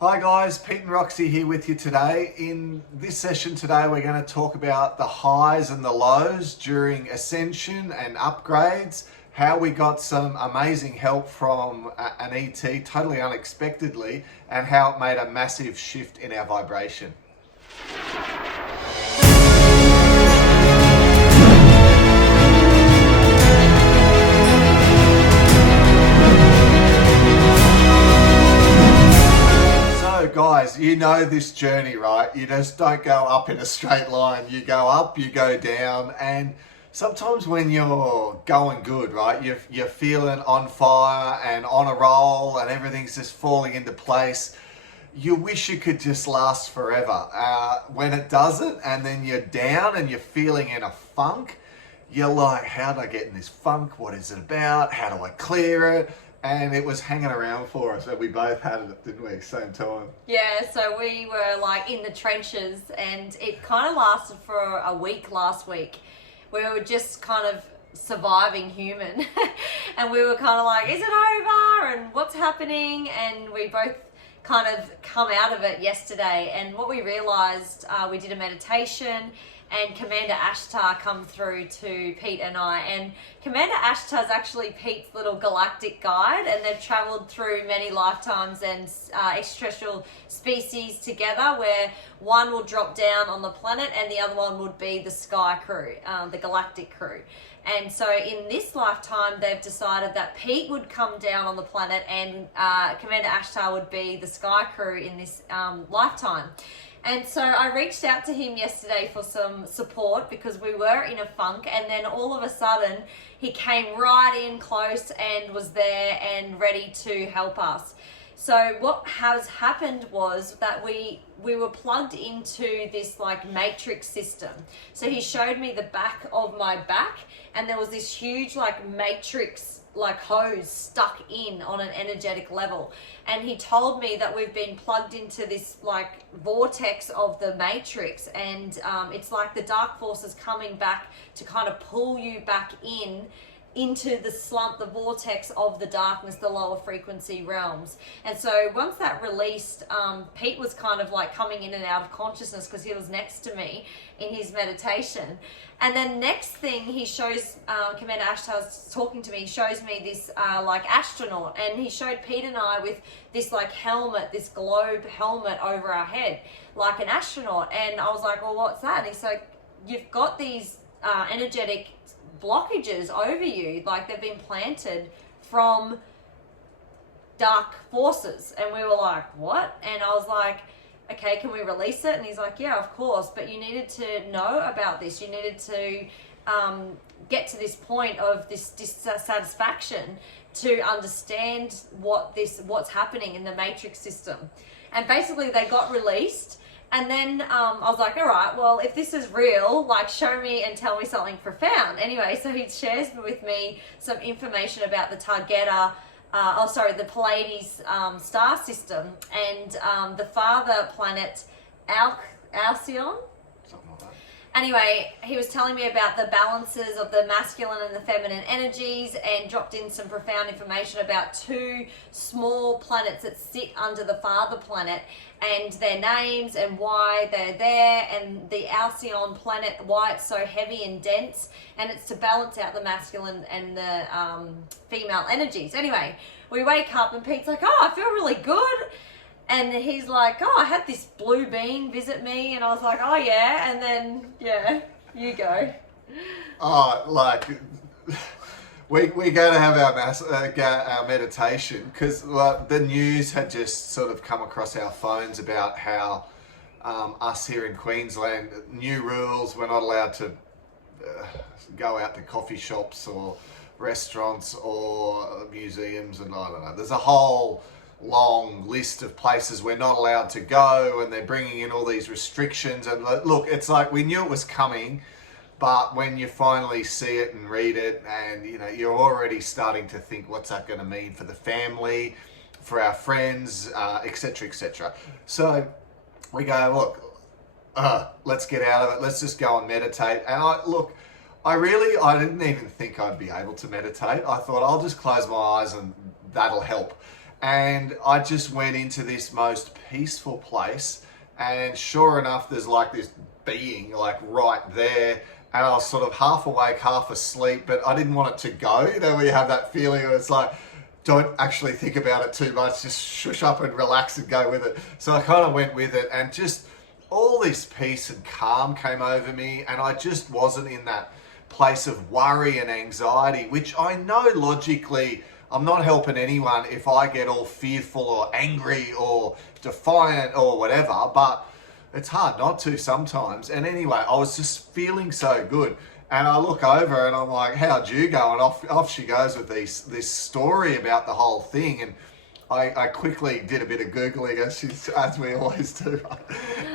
Hi guys, Pete and Roxy here with you today. In this session today we're going to talk about the highs and the lows during ascension and upgrades, how we got some amazing help from an ET totally unexpectedly, and how it made a massive shift in our vibration. Guys, you know this journey, right? You just don't go up in a straight line. You go up, you go down, and sometimes when you're going good, right, you're feeling on fire and on a roll and everything's just falling into place, you wish it could just last forever. When it doesn't, and then you're down and you're feeling in a funk, you're like, how do I get in this funk? What is it about? How do I clear it? And it was hanging around for us, and we both had it, didn't we, same time? Yeah, so we were like in the trenches, and it kind of lasted for a week last week. We were just kind of surviving human, and we were kind of like, is it over? And what's happening? And we both kind of come out of it yesterday, and what we realized, we did a meditation, and Commander Ashtar come through to Pete and I. And Commander Ashtar is actually Pete's little galactic guide, and they've traveled through many lifetimes and extraterrestrial species together, where one will drop down on the planet and the other one would be the sky crew, the galactic crew. And so in this lifetime, they've decided that Pete would come down on the planet and Commander Ashtar would be the sky crew in this lifetime. And so I reached out to him yesterday for some support because we were in a funk, and then all of a sudden he came right in close and was there and ready to help us. So what has happened was that we were plugged into this like matrix system. So he showed me the back of my back, and there was this huge like matrix like hose stuck in on an energetic level, and he told me that we've been plugged into this like vortex of the matrix, and it's like the dark forces coming back to kind of pull you back into the slump, the vortex of the darkness, the lower frequency realms. And so once that released, Pete was kind of like coming in and out of consciousness because he was next to me in his meditation. And then next thing he shows, Commander Ashtar's talking to me, he shows me this like astronaut, and he showed Pete and I with this like helmet, this globe helmet over our head, like an astronaut. And I was like, well, what's that? And he's like, you've got these energetic blockages over you, like they've been planted from dark forces. And we were like, what? And I was like, okay, can we release it? And he's like, yeah, of course, but you needed to know about this. You needed to get to this point of this dissatisfaction to understand what's happening in the matrix system. And basically they got released. And then I was like, all right, well, if this is real, like show me and tell me something profound. Anyway, so he shares with me some information about the Targeta, the Pleiades star system, and the father planet Alcyone. Something like that. Anyway, he was telling me about the balances of the masculine and the feminine energies, and dropped in some profound information about two small planets that sit under the father planet and their names and why they're there, and the Alcyone planet, why it's so heavy and dense, and it's to balance out the masculine and the female energies. Anyway, we wake up and Pete's like, oh, I feel really good. And he's like, oh, I had this blue being visit me. And I was like, oh, yeah. And then, yeah, you go. Oh, like, we go to have our meditation because the news had just sort of come across our phones about how us here in Queensland, new rules, we're not allowed to go out to coffee shops or restaurants or museums, and I don't know. There's a whole long list of places we're not allowed to go, and they're bringing in all these restrictions. And look, it's like we knew it was coming, but when you finally see it and read it, and you know, you're already starting to think, what's that going to mean for the family, for our friends, etc., etc. So we go, look, let's get out of it. Let's just go and meditate. And I didn't even think I'd be able to meditate. I thought I'll just close my eyes and that'll help. And I just went into this most peaceful place, and sure enough, there's like this being like right there, and I was sort of half awake, half asleep, but I didn't want it to go. You know, where you have that feeling where it's like, don't actually think about it too much, just shush up and relax and go with it. So I kind of went with it, and just all this peace and calm came over me, and I just wasn't in that place of worry and anxiety, which I know logically I'm not helping anyone if I get all fearful or angry or defiant or whatever, but it's hard not to sometimes. And anyway, I was just feeling so good. And I look over and I'm like, how'd you go? And off she goes with this story about the whole thing. And I quickly did a bit of Googling, as we always do,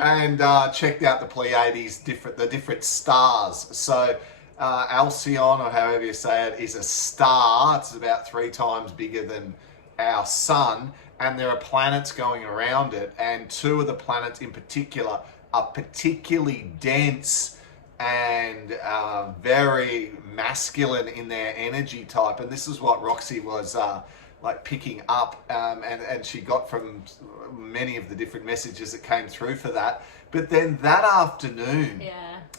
and checked out the Pleiades, the different stars. So Alcyon, or however you say it, is a star. It's about 3 times bigger than our sun, and there are planets going around it, and 2 of the planets in particular are particularly dense and very masculine in their energy type. And this is what Roxy was like picking up, and she got from many of the different messages that came through for that. But then that afternoon,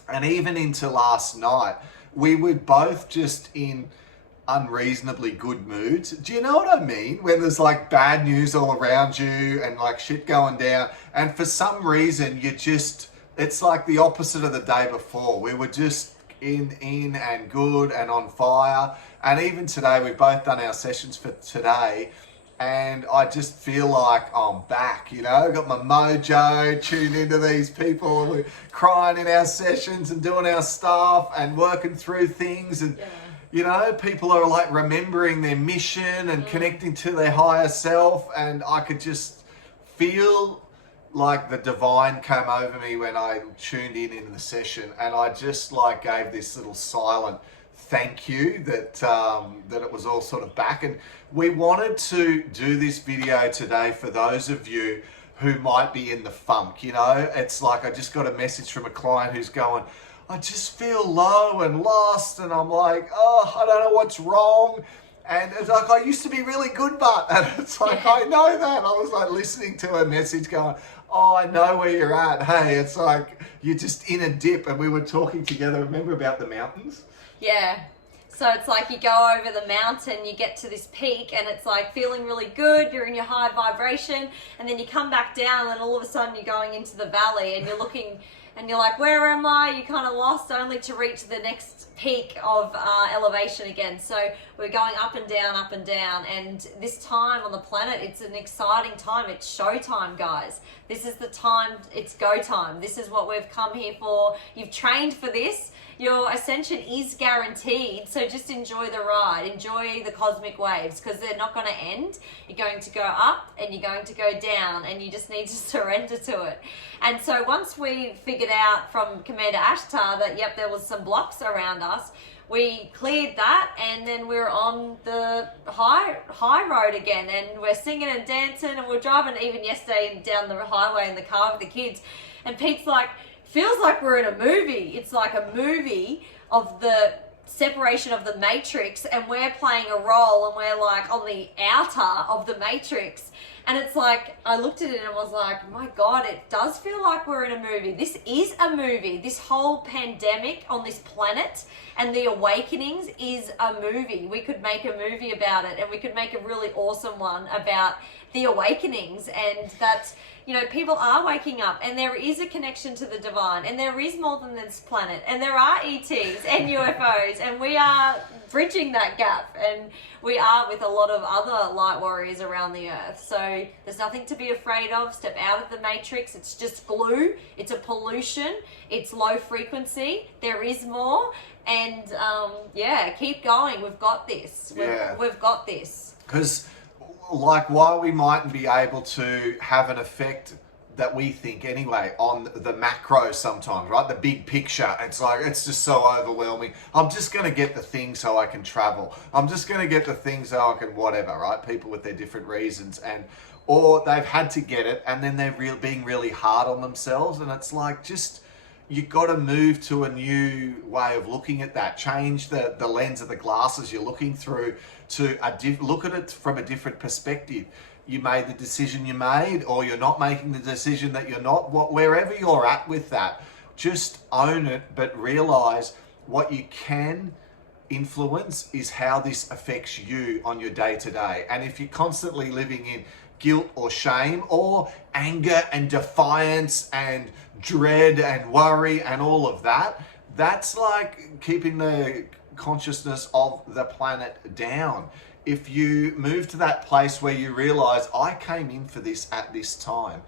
and even into last night, we were both just in unreasonably good moods. Do you know what I mean? When there's like bad news all around you and like shit going down, and for some reason it's like the opposite of the day before. We were just in and good and on fire. And even today, we've both done our sessions for today, and I just feel like I'm back, you know. I've got my mojo, tuned into these people, and we're crying in our sessions and doing our stuff and working through things. And, you know, people are like remembering their mission and connecting to their higher self. And I could just feel like the divine came over me when I tuned in the session. And I just like gave this little silent thank you that it was all sort of back. And we wanted to do this video today for those of you who might be in the funk. You know, it's like I just got a message from a client who's going, I just feel low and lost, and I'm like, oh, I don't know what's wrong. And it's like, I used to be really good, but, and it's like, I know that. I was like listening to a message going, oh, I know where you're at. Hey, it's like, you're just in a dip. And we were talking together, remember about the mountains? Yeah. So it's like you go over the mountain, you get to this peak, and it's like feeling really good, you're in your high vibration, and then you come back down, and all of a sudden you're going into the valley, and you're looking, and you're like, where am I? You're kind of lost, only to reach the next peak of elevation again. So we're going up and down, and this time on the planet, it's an exciting time. It's show time, guys. This is the time, it's go time. This is what we've come here for. You've trained for this. Your ascension is guaranteed, so just enjoy the ride, enjoy the cosmic waves, because they're not going to end. You're going to go up and you're going to go down, and you just need to surrender to it. And so once we figured out from Commander Ashtar that, yep, there was some blocks around us, we cleared that, and then we're on the high road again, and we're singing and dancing, and we're driving even yesterday down the highway in the car with the kids, and Pete's like, feels like we're in a movie. It's like a movie of the separation of the matrix, and we're playing a role, and we're like on the outer of the matrix. And it's like, I looked at it and was like, my God, it does feel like we're in a movie. This is a movie. This whole pandemic on this planet and the awakenings is a movie. We could make a movie about it, and we could make a really awesome one about the awakenings, and that, you know, people are waking up, and there is a connection to the divine, and there is more than this planet, and there are ETs and UFOs, and we are bridging that gap, and we are with a lot of other light warriors around the earth. So there's nothing to be afraid of. Step out of the matrix. It's just glue. It's a pollution. It's low frequency. There is more. And yeah, keep going. We've got this. We've got this. Because like, while we mightn't be able to have an effect that we think anyway on the macro sometimes, right? The big picture, it's like, it's just so overwhelming. I'm just going to get the thing so I can travel. I'm just going to get the thing so I can whatever, right? People with their different reasons, and or they've had to get it, and then they're being really hard on themselves. And it's like, just, you've got to move to a new way of looking at that. Change the lens of the glasses you're looking through to look at it from a different perspective. you made the decision you made, or you're not making the decision that you're not, wherever you're at with that, just own it, but realize what you can influence is how this affects you on your day to day. And if you're constantly living in guilt or shame or anger and defiance and dread and worry and all of that, that's like keeping the consciousness of the planet down. If you move to that place where you realize, I came in for this at this time,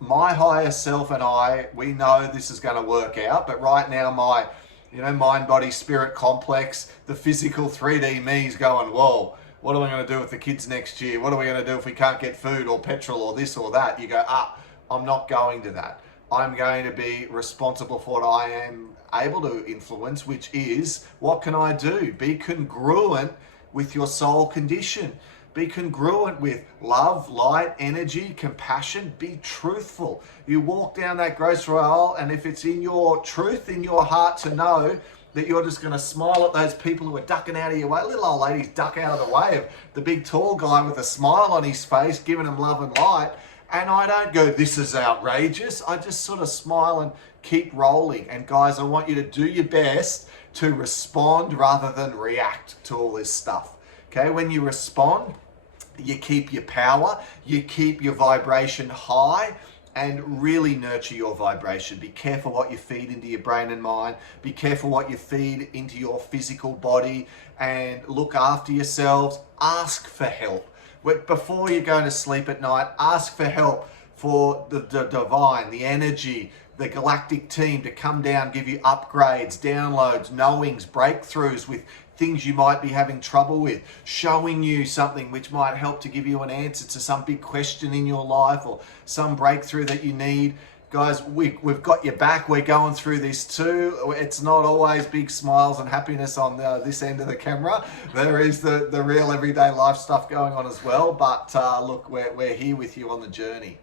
my higher self and I, we know this is going to work out, but right now my mind, body, spirit complex, the physical 3D me is going, whoa, what am I going to do with the kids next year? What are we going to do if we can't get food or petrol or this or that? You go, I'm not going to that. I'm going to be responsible for what I am able to influence, which is, what can I do? Be congruent with your soul condition. Be congruent with love, light, energy, compassion. Be truthful. You walk down that grocery aisle, and if it's in your truth, in your heart to know that you're just going to smile at those people who are ducking out of your way. Little old ladies duck out of the way of the big tall guy with a smile on his face, giving them love and light. And I don't go, this is outrageous. I just sort of smile and keep rolling. And guys, I want you to do your best to respond rather than react to all this stuff. Okay, when you respond, you keep your power, you keep your vibration high, and really nurture your vibration. Be careful what you feed into your brain and mind. Be careful what you feed into your physical body, and look after yourselves. Ask for help. Before you're going to sleep at night, ask for help for the divine, the energy, the galactic team to come down, give you upgrades, downloads, knowings, breakthroughs with things you might be having trouble with, showing you something which might help to give you an answer to some big question in your life or some breakthrough that you need. Guys, we've got your back. We're going through this too. It's not always big smiles and happiness on this end of the camera. There is the real everyday life stuff going on as well. But look, we're here with you on the journey.